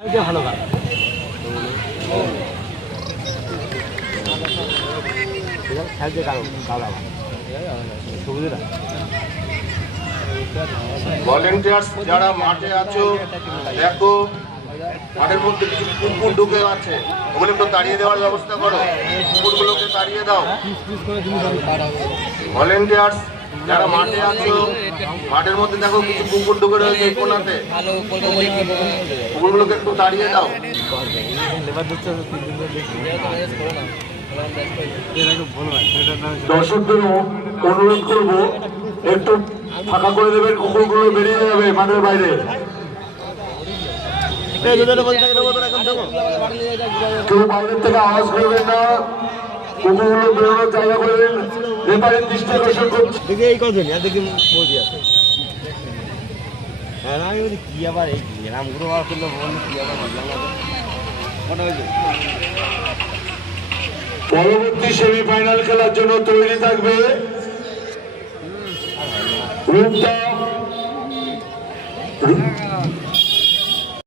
ভালো গান ভলেন্টিয়ার্স যারা মাঠে আছো দেখো মাঠের মধ্যে কিছু কুকুর ঢুকে আছে, ওগুলো একটু তাড়িয়ে দেওয়ার ব্যবস্থা করো, কুকুরগুলোকে তাড়িয়ে দাও। ভলেন্টিয়ার্স যারা মাঠে আছো মাঠের মধ্যে দেখো কিছু কুকুর ঢুকে রয়েছে কোনাতে, কুকুরগুলোকে একটু তাড়িয়ে দাও। দর্শকদের অনুরোধ করবো একটু ফাঁকা করে দেবেন, কুকুরগুলো বেরিয়ে যাবে মাঠের বাইরে। কেউ বাইরের থেকে আওয়াজ করবেন না, কুকুরগুলো বেরোনোর জায়গা করবেন। রেফারির দৃষ্টি আকর্ষণ করছি। দেখি এই কজন দেখি বৌদি আছে। হ্যাঁ আমি বলি কি আবার এই রামগুলো আর করলে কি আবার বুঝলাম না কটা হয়েছে। পরবর্তী সেমিফাইনাল খেলার জন্য তৈরি থাকবে রূপটা